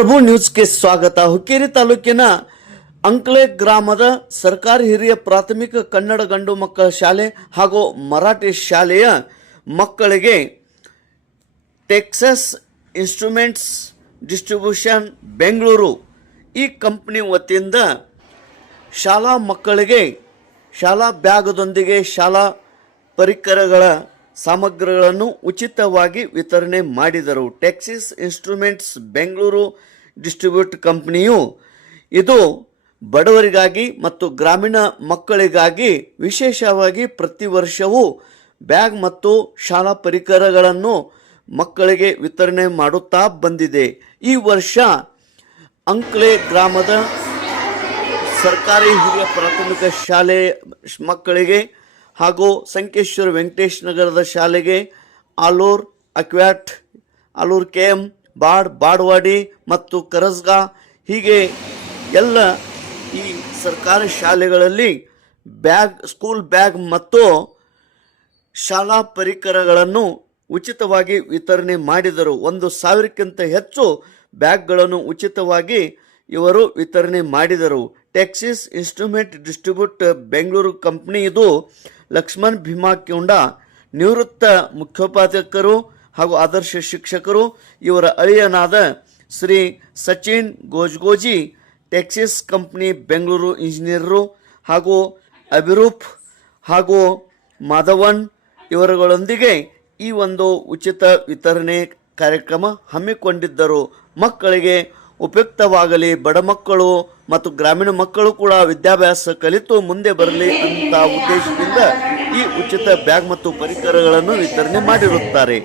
ಪ್ರಭು ನ್ಯೂಸ್ಗೆ ಸ್ವಾಗತ. ಹುಕ್ಕೇರಿ ತಾಲೂಕಿನ ಅಂಕ್ಲೆ ಗ್ರಾಮದ ಸರ್ಕಾರಿ ಹಿರಿಯ ಪ್ರಾಥಮಿಕ ಕನ್ನಡ ಗಂಡು ಮಕ್ಕಳ ಶಾಲೆ ಹಾಗೂ ಮರಾಠಿ ಶಾಲೆಯ ಮಕ್ಕಳಿಗೆ ಟೆಕ್ಸಸ್ ಇನ್ಸ್ಟ್ರುಮೆಂಟ್ಸ್ ಡಿಸ್ಟ್ರಿಬ್ಯೂಷನ್ ಬೆಂಗಳೂರು ಈ ಕಂಪನಿ ವತಿಯಿಂದ ಶಾಲಾ ಮಕ್ಕಳಿಗೆ ಶಾಲಾ ಬ್ಯಾಗದೊಂದಿಗೆ ಶಾಲಾ ಪರಿಕರಗಳ ಸಾಮಗ್ರಿಗಳನ್ನು ಉಚಿತವಾಗಿ ವಿತರಣೆ ಮಾಡಿದರು. ಟೆಕ್ಸಸ್ ಇನ್ಸ್ಟ್ರುಮೆಂಟ್ಸ್ ಬೆಂಗಳೂರು ಡಿಸ್ಟ್ರಿಬ್ಯೂಟ್ ಕಂಪನಿಯು ಇದು ಬಡವರಿಗಾಗಿ ಮತ್ತು ಗ್ರಾಮೀಣ ಮಕ್ಕಳಿಗಾಗಿ ವಿಶೇಷವಾಗಿ ಪ್ರತಿ ವರ್ಷವೂ ಬ್ಯಾಗ್ ಮತ್ತು ಶಾಲಾ ಪರಿಕರಗಳನ್ನು ಮಕ್ಕಳಿಗೆ ವಿತರಣೆ ಮಾಡುತ್ತಾ ಬಂದಿದೆ. ಈ ವರ್ಷ ಅಂಕ್ಲೆ ಗ್ರಾಮದ ಸರ್ಕಾರಿ ಹಿರಿಯ ಪ್ರಾಥಮಿಕ ಶಾಲೆ ಮಕ್ಕಳಿಗೆ ಹಾಗೂ ಸಂಕೇಶ್ವರ ವೆಂಕಟೇಶ್ ನಗರದ ಶಾಲೆಗೆ ಆಲೂರ್ ಅಕ್ವ್ಯಾಟ್, ಆಲೂರ್ ಕೆಎಂ, ಬಾಡ್ವಾಡಿ ಮತ್ತು ಕರಸ್ಗಾ ಹೀಗೆ ಎಲ್ಲ ಈ ಸರ್ಕಾರಿ ಶಾಲೆಗಳಲ್ಲಿ ಬ್ಯಾಗ್, ಸ್ಕೂಲ್ ಬ್ಯಾಗ್ ಮತ್ತು ಶಾಲಾ ಪರಿಕರಗಳನ್ನು ಉಚಿತವಾಗಿ ವಿತರಣೆ ಮಾಡಿದರು. 1,000ಕ್ಕಿಂತ ಹೆಚ್ಚು ಬ್ಯಾಗ್ಗಳನ್ನು ಉಚಿತವಾಗಿ ಇವರು ವಿತರಣೆ ಮಾಡಿದರು. Texas instrument distribute Bengaluru company ಇದು ಲಕ್ಷ್ಮಣ್ ಭೀಮಾಕ್ಯುಂಡ ನಿವೃತ್ತ ಮುಖ್ಯೋಪಾಧ್ಯಾಯರು ಹಾಗೂ ಆದರ್ಶ ಶಿಕ್ಷಕರು. ಇವರ ಅಳಿಯನಾದ Shri Sachin Gojgoji Texas company Bengaluru engineer ಹಾಗೂ ಅಭಿರೂಪ್ ಹಾಗೂ ಮಾಧವನ್ ಇವರುಗಳೊಂದಿಗೆ ಈ ಒಂದು ಉಚಿತ ವಿತರಣೆ ಕಾರ್ಯಕ್ರಮ ಹಮ್ಮಿಕೊಂಡಿದ್ದರು. ಮಕ್ಕಳಿಗೆ ಉಪಯುಕ್ತವಾಗಲಿ, ಬಡ ಮಕ್ಕಳು ಮತ್ತು ಗ್ರಾಮೀಣ ಮಕ್ಕಳು ಕೂಡ ವಿದ್ಯಾಭ್ಯಾಸ ಕಲಿತು ಮುಂದೆ ಬರಲಿ ಅಂತ ಉದ್ದೇಶದಿಂದ ಈ ಉಚಿತ ಬ್ಯಾಗ್ ಮತ್ತು ಪರಿಕರಗಳನ್ನು ವಿತರಣೆ ಮಾಡಿರುತ್ತಾರೆ.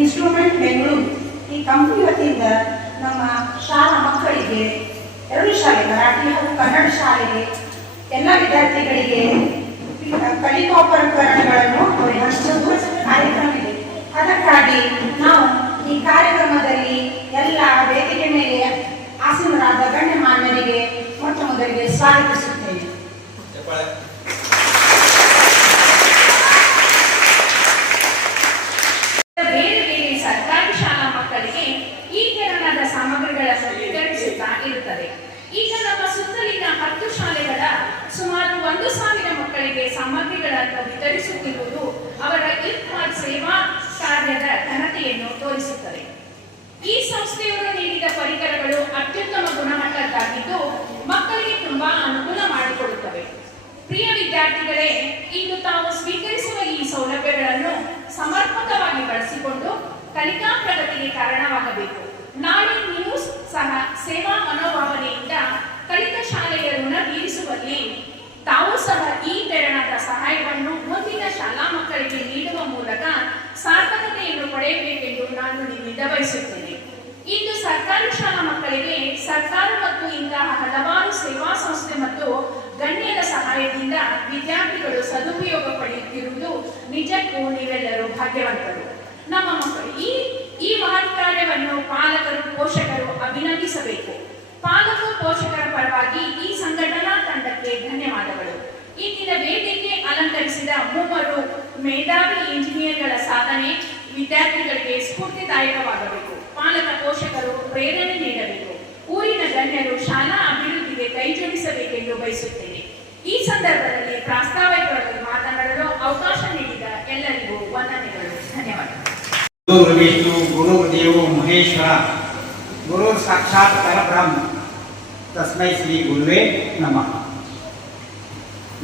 ಇನ್ಸ್ಟ್ರೂಮೆಂಟ್ ಬೆಂಗಳೂರು ಈ ಕಂಪನಿ ವತಿಯಿಂದ ನಮ್ಮ ಶಾಲಾ ಮಕ್ಕಳಿಗೆ 2 ಶಾಲೆ, ಮರಾಠಿ ಹಾಗೂ ಕನ್ನಡ ಶಾಲೆಗೆ ಎಲ್ಲ ವಿದ್ಯಾರ್ಥಿಗಳಿಗೆ ಕಲಿಕೋಪಕರಣಗಳನ್ನು ಹಂಚುವ ಕಾರ್ಯಕ್ರಮ ಇದೆ. ಅದಕ್ಕಾಗಿ ನಾವು ಈ ಕಾರ್ಯಕ್ರಮದಲ್ಲಿ ಎಲ್ಲ ವೇದಿಕೆ ಮೇಲೆ ಆಸೀನರಾದ ಗಣ್ಯಮಾನ್ಯರಿಗೆ ಮೊಟ್ಟ ಮೊದಲಿಗೆ ಸ್ವಾಗತಿಸುತ್ತೇವೆ. ಈಗ ನಮ್ಮ ಸುತ್ತಲಿನ 10 ಶಾಲೆಗಳ ಸುಮಾರು 1,000 ಮಕ್ಕಳಿಗೆ ಸಾಮಗ್ರಿಗಳನ್ನು ವಿತರಿಸುತ್ತಿರುವುದು ಅವರ ಇರ್ಫಾನ್ ಸೇವಾ ಕಾರ್ಯದ ಘನತೆಯನ್ನು ತೋರಿಸುತ್ತದೆ. ಈ ಸಂಸ್ಥೆಯವರು ನೀಡಿದ ಪರಿಕರಗಳು ಅತ್ಯುತ್ತಮ ಗುಣಮಟ್ಟದ್ದಾಗಿದ್ದು ಮಕ್ಕಳಿಗೆ ತುಂಬಾ ಅನುಕೂಲ ಮಾಡಿಕೊಡುತ್ತವೆ. ಪ್ರಿಯ ವಿದ್ಯಾರ್ಥಿಗಳೇ, ಇಂದು ತಾವು ಸ್ವೀಕರಿಸುವ ಈ ಸೌಲಭ್ಯಗಳನ್ನು ಸಮರ್ಪಕವಾಗಿ ಬಳಸಿಕೊಂಡು ಕಲಿಕಾ ಪ್ರಗತಿಗೆ ಕಾರಣವಾಗಬೇಕು. ನಾಳೆ ನೀವು ಸಹ ಸೇವಾ ಮನೋಭಾವನೆಯಿಂದ ಕಲಿತ ಶಾಲೆಯ ಋಣ ತೀರಿಸುವಲ್ಲಿ ತಾವು ಸಹ ಈ ತೆರನಾದ ಸಹಾಯವನ್ನು ಮುಂದಿನ ಶಾಲಾ ಮಕ್ಕಳಿಗೆ ನೀಡುವ ಮೂಲಕ ಸಾರ್ಥಕತೆಯನ್ನು ಪಡೆಯಬೇಕೆಂದು ನಾನು ನಿಮ್ಮಿಂದ ಬಯಸುತ್ತೇನೆ. ಇಂದು ಸರ್ಕಾರಿ ಶಾಲಾ ಮಕ್ಕಳಿಗೆ ಸರ್ಕಾರ ಮತ್ತು ಇಂತಹ ಹಲವಾರು ಸೇವಾ ಸಂಸ್ಥೆ ಮತ್ತು ಗಣ್ಯರ ಸಹಾಯದಿಂದ ವಿದ್ಯಾರ್ಥಿಗಳು ಸದುಪಯೋಗ ಪಡೆಯುತ್ತಿರುವುದು ನಿಜಕ್ಕೂ ನೀವೆಲ್ಲರೂ ಭಾಗ್ಯವಂತರು. ನಮ್ಮ ಮಕ್ಕಳು ಈ ಮಹತ್ ಕಾರ್ಯವನ್ನು ಪಾಲಕರು, ಪೋಷಕರು ಅಭಿನಂದಿಸಬೇಕು. ಪಾಲಕರು, ಪೋಷಕರ ಪರವಾಗಿ ಈ ಸಂಘಟನಾ ತಂಡಕ್ಕೆ ಧನ್ಯವಾದಗಳು. ಇಂದಿನ ವೇದಿಕೆ ಅಲಂಕರಿಸಿದ 3 ಮೇಧಾವಿ ಇಂಜಿನಿಯರ್ಗಳ ಸಾಧನೆ ವಿದ್ಯಾರ್ಥಿಗಳಿಗೆ ಸ್ಫೂರ್ತಿದಾಯಕವಾಗಬೇಕು. ಪಾಲಕ, ಪೋಷಕರು ಪ್ರೇರಣೆ ನೀಡಬೇಕು. ಊರಿನ ಗಣ್ಯರು ಶಾಲಾ ಅಭಿವೃದ್ಧಿಗೆ ಕೈಜೋಡಿಸಬೇಕೆಂದು ಬಯಸುತ್ತೇನೆ. ಈ ಸಂದರ್ಭದಲ್ಲಿ ಪ್ರಾಸ್ತಾವಿಕವಾಗಿ ಮಾತನಾಡಲು ಅವಕಾಶ ನೀಡಿದ ಎಲ್ಲರಿಗೂ ವಂದನೆಗಳು. ಧನ್ಯವಾದಗಳು. ಗುರು ವಿಷ್ಣು ಗುರು ದೇವೋ ಮಹೇಶ್ವರ ಗುರು ಸಾಕ್ಷಾತ್ ಪರಬ್ರಹ್ಮ ತಸ್ಮೈ ಶ್ರೀ ಗುರುವೇ ನಮಃ.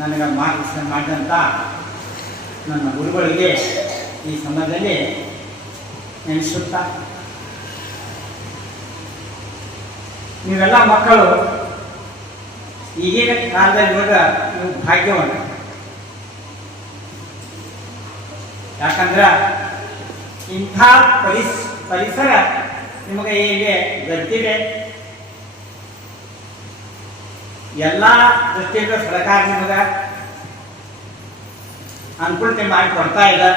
ನನಗೆ ಮಾರ್ಗದರ್ಶನ ಮಾಡಿದಂಥ ನನ್ನ ಗುರುಗಳಿಗೆ ಈ ಸಮಯದಲ್ಲಿ ನೆನೆಸುತ್ತಾ, ನೀವೆಲ್ಲ ಮಕ್ಕಳು ಈಗಿನ ಕಾಲದಲ್ಲಿ ನೋಡ್ರೆ ನೀವು ಭಾಗ್ಯವಂತ. ಯಾಕಂದ್ರೆ ಇಂಥ ಪರಿಸರ ನಿಮಗೆ ಹೀಗೆ ಗತಿದೆ. ಎಲ್ಲ ದೃಷ್ಟಿಯಿಂದ ಸರ್ಕಾರ ನಿಮಗೆ ಅನುಕೂಲತೆ ಮಾಡಿ ಕೊಡ್ತಾ ಇದೆ.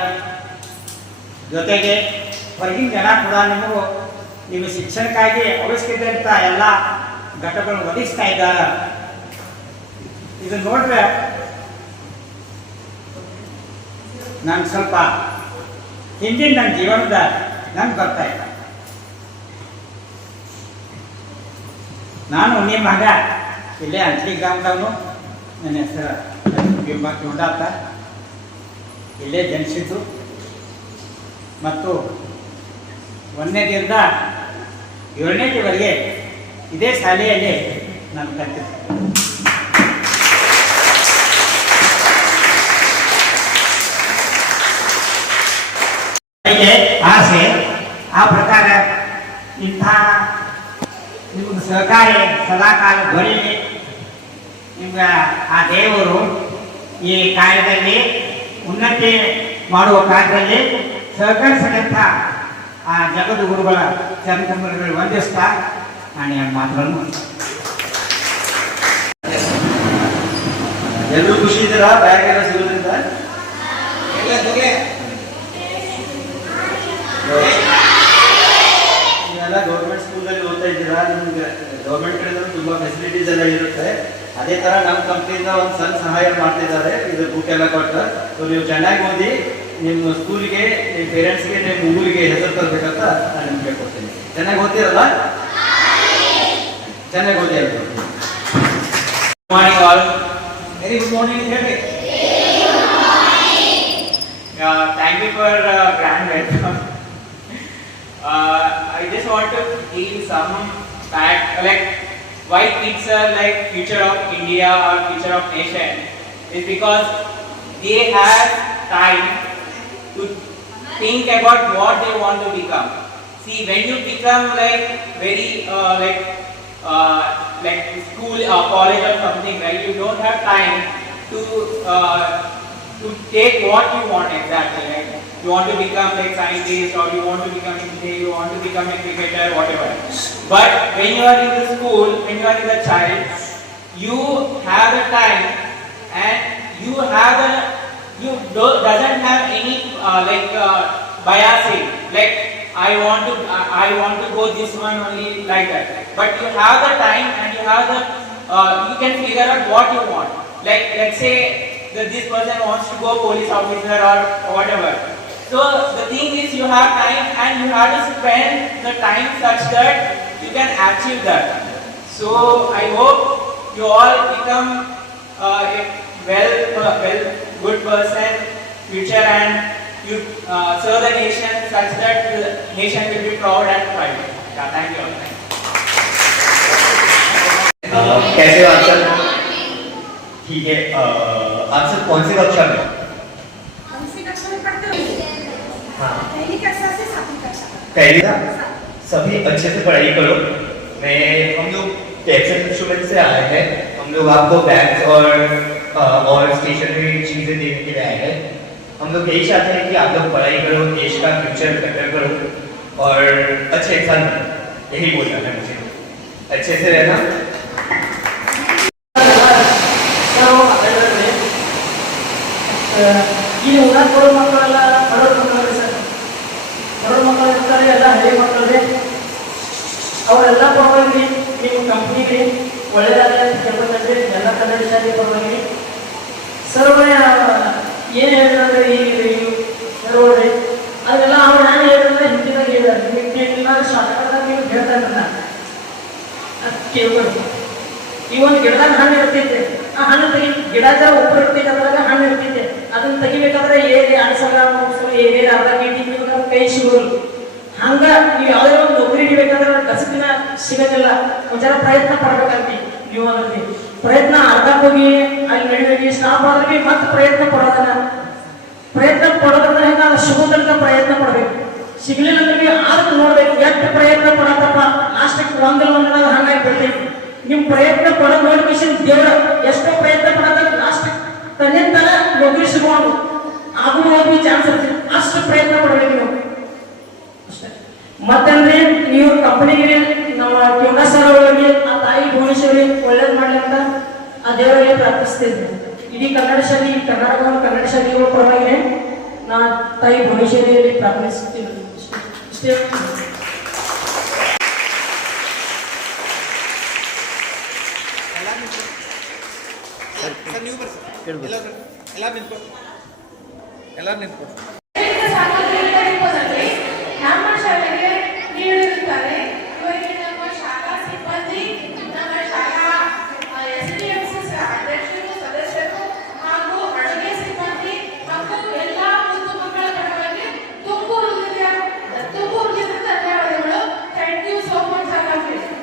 ಜೊತೆಗೆ ಹೊರಗಿನ ಜನ ಕೂಡ ನಿಮಗೂ ನಿಮ್ಮ ಶಿಕ್ಷಣಕ್ಕಾಗಿ ಅವಶ್ಯಕತೆ ಅಂತ ಎಲ್ಲ ಘಟಕಗಳು ಒದಗಿಸ್ತಾ ಇದ್ದಾರೆ. ಇದನ್ನು ನೋಡ್ರೆ ನಾನು ಸ್ವಲ್ಪ ಹಿಂದಿನ ನನ್ನ ಜೀವನದ ನನ್ಗೆ ಬರ್ತಾ ಇಲ್ಲ. ನಾನು ನಿಮ್ಮ ಮಗ ಇಲ್ಲೇ ಅಂಚಲಿ ಗ್ರಾಮದವನು. ನನ್ನ ಹೆಸರು ಬಿಂಬ ನೋಡಾತ. ಇಲ್ಲೇ ಜನಿಸಿದ್ದು ಮತ್ತು 1ನೇದಿಂದ 7ನೇವರೆಗೆ ಇದೇ ಶಾಲೆಯಲ್ಲಿ ನಾನು ಕಲಿತಿದ್ದೆ. ಆಸೆ ಆ ಪ್ರಕಾರ ಇಂಥ ನಿಮ್ಗೆ ಸಹಕಾರಿ ಸದಾಕಾಲ ದೊರೆಯಲಿ. ನಿಮ್ಗೆ ಆ ದೇವರು ಈ ಕಾರ್ಯದಲ್ಲಿ ಉನ್ನತಿ ಮಾಡುವ ಕಾರ್ಯದಲ್ಲಿ ಸಹಕರಿಸದಂಥ ಆ ಜಗದ ಗುರುಗಳ ಚರಣಕಮಲಗಳು ವಂದಿಸ್ತಾ ನಾನು ಎರಡು ಮಾತುಗಳನ್ನು. ಎಲ್ಲರೂ ಖುಷಿ ಇದ್ದೀರಾ? ಬ್ಯಾಗ್ ಎಲ್ಲ ಸಿಗೋದ್ರಿಂದ ನೀವೆಲ್ಲ ಗೌರ್ಮೆಂಟ್ ಸ್ಕೂಲಲ್ಲಿ ಓದ್ತಾ ಇದ್ದೀರಾ. ನಿಮ್ಗೆ ಗೌರ್ಮೆಂಟ್ ಕಡೆಯಿಂದ ತುಂಬಾ ಫೆಸಿಲಿಟೀಸ್ ಎಲ್ಲ ಇರುತ್ತೆ. ಅದೇ ತರ ನಮ್ಮ ಕಂಪ್ನಿಯಿಂದ ಒಂದು ಸಣ್ಣ ಸಹಾಯ ಮಾಡ್ತಿದ್ದಾರೆ. ಇದು ಬುಕ್ ಎಲ್ಲ ಕೊಟ್ಟು ಸೊ ನೀವು ಚೆನ್ನಾಗಿ ಓದಿ ನಿಮ್ಮ ಸ್ಕೂಲಿಗೆ, ನಿಮ್ಮ ಪೇರೆಂಟ್ಸ್ಗೆ, ನಿಮ್ಮ ಊರಿಗೆ ಹೆಸರು ತರಬೇಕಂತ ನಾನು ನಿಮ್ಗೆ ಕೊಡ್ತೀನಿ. ಚೆನ್ನಾಗಿ ಓದ್ತಿರಲ್ಲ? ಚೆನ್ನಾಗಿ ಓದಿ ಅಂತ. Good morning all. Very good morning. ಹೇಳಿ. Thank you for grand welcome. I just want to give some fact, like why kids are like future of India or future of nation is because they have time to think about what they want to become. See, when you become like very like school or college or something, right? You don't have time to take what you want exactly. Right? You want to become like scientist, or you want to become engineer, you want to become a cricketer, whatever. But when you are in the school, when you are in the child, you have the time and you doesn't have any biasing. Like I want to go this one only, like that. But you have the time and you have the you can figure out what you want. Like let's say that this person wants to go police officer or whatever. So the thing is, you have time and you have to spend the time such that you can achieve that. So I hope you all become a good person, future, and you serve the nation such that the nation will be proud and proud. Yeah, thank you all. कैसे हो answer? ठीक है, answer कौन सी कक्षा में? हाँ, पहली सभी अच्छे से पढ़ाई करो। हम लोग टेक्सटाइल इंस्ट्रूमेंट से आए हैं। हम लोग आपको बैग्स और स्टेशनरी चीजें देने के लिए आए हैं। हम लोग यही चाहते हैं कि आप लोग पढ़ाई करो, देश का फ्यूचर बेटर करो और अच्छे इंसान बनो। यही बोलना है मुझे। अच्छे से रहना। ಈ ಉನ್ನತ ಮಕ್ಕಳೆಲ್ಲ ಬಡವ್ರ ಮಕ್ಕಳು ಸರ್, ಬಡವ್ರ ಮಕ್ಕಳು ಇರ್ತಾರೆ, ಎಲ್ಲ ಹಳ್ಳಿ ಮಕ್ಕಳಿಗೆ ಅವರೆಲ್ಲ ಪರವಾಗಿ ನಿಮ್ಮ ಕಂಪ್ನಿಗೆ ಒಳ್ಳೆಯದಾದ ಕೇಳ್ಬೇಕಂದ್ರೆ ಎಲ್ಲ ಕನ್ನಡ ಶಾಲೆ ಪರವಾಗಿ ಸರ್ವ ಏನು ಹೇಳಿದ್ರೆ ಈಗ ಸರ್ವರಿ ಅದೆಲ್ಲ ಅವ್ರು ನಾನು ಹೇಳಿದ್ರೆ ಹಿಂದಿನಾಗ ಹೇಳಿದಾರೆ. ನಿಮ್ಗೆ ಶಾಸಕರಾಗ ನೀವು ಹೇಳ್ತಾರಲ್ಲ ಅದು ಕೇಳ್ಬೇಕು. ಈ ಒಂದು ಗಿಡದಾಗ ಹಣ್ಣು ಇರ್ತೈತೆ, ಆ ಹಣ್ಣು ತೆಗಿ ಗಿಡ ಜರ ಉಪ್ಪು ಇರ್ತೈತೆ ಅದ್ರಾಗ ಹಣ್ಣು ಇರ್ತೈತೆ ಅದನ್ನ ತೆಗಿಬೇಕಾದ್ರೆ ಏರಿ 2 ಸಲ ಏರಿ ಅರ್ಧ ಕೆಜಿ ಕೈ ಸಿಗೋದು. ಹಂಗ ನೀವು ಯಾವುದೇ ಒಂದು ನೌಕರಿ ಹಿಡಿಬೇಕಾದ್ರೆ ಕಸಕಿನ ಸಿಗೋದಿಲ್ಲ, ಒಂಥರ ಪ್ರಯತ್ನ ಪಡ್ಬೇಕಾಗ್ತಿ. ನೀವು ಅದರಲ್ಲಿ ಪ್ರಯತ್ನ ಅರ್ಧಕ್ಕೆ ಹೋಗಿ ಅಲ್ಲಿ ನಡುವೆ ಸ್ಟಾಪ್ ಆದ್ರೆ ಮತ್ತೆ ಪ್ರಯತ್ನ ಪಡೋದನ್ನ ಪ್ರಯತ್ನ ಪಡೋದ್ರಿಂದ ಹೆಂಗ ಅದು ಸಿಗೋ ತನಕ ಪ್ರಯತ್ನ ಪಡ್ಬೇಕು. ಸಿಗ್ಲಿಲ್ಲ ಅಂದ್ರೆ ಆದ್ರೂ ನೋಡ್ಬೇಕು ಎಷ್ಟು ಪ್ರಯತ್ನ ಪಡತ್ತಪ್ಪ, ಲಾಸ್ಟಿಗೆ ಒಂದಿಲ್ಲ ಹಂಗಾಗಿ ಬಿಡ್ತೈತಿ. ನಿಮ್ ಪ್ರಯತ್ನ ಪಡೋದು ನೋಡಿ ದೇವ್ರ ಎಷ್ಟೋ ಪ್ರಯತ್ನ ಪಡೋದ ಲಾಸ್ಟ್ ತನ್ನಿಂದ ನೌಕರಿ ಸಿಗೋದು ಆಗುವ ಚಾನ್ಸ್ ಇರ್ತದೆ. ಅಷ್ಟು ಪ್ರಯತ್ನ ಪಡ್ಬೇಕು ನೀವು ಅಷ್ಟೇ. ಮತ್ತಂದ್ರೆ ನೀವು ಕಂಪನಿಗೆ ನಮ್ಮ ಕೇಂದ್ರ ಸರ್ ಅವರಿಗೆ ಆ ತಾಯಿ ಭುವನೇಶ್ವರಿ ಒಳ್ಳೇದು ಮಾಡ್ಲಿ ಅಂತ ಆ ದೇವರಿಗೆ ಪ್ರಾರ್ಥಿಸ್ತಿದ್ದೆ. ಇಡೀ ಕನ್ನಡ ಶಾಲೆ ಕನ್ನಡ ಶಾಲೆಗಳ ಪರವಾಗಿ ನಾ ತಾಯಿ ಭುವನೇಶ್ವರಿಯಲ್ಲಿ ಪ್ರಾರ್ಥಿಸುತ್ತೇನೆ. ಇಷ್ಟೇ. ಸಾರ್ವಜನಿಕ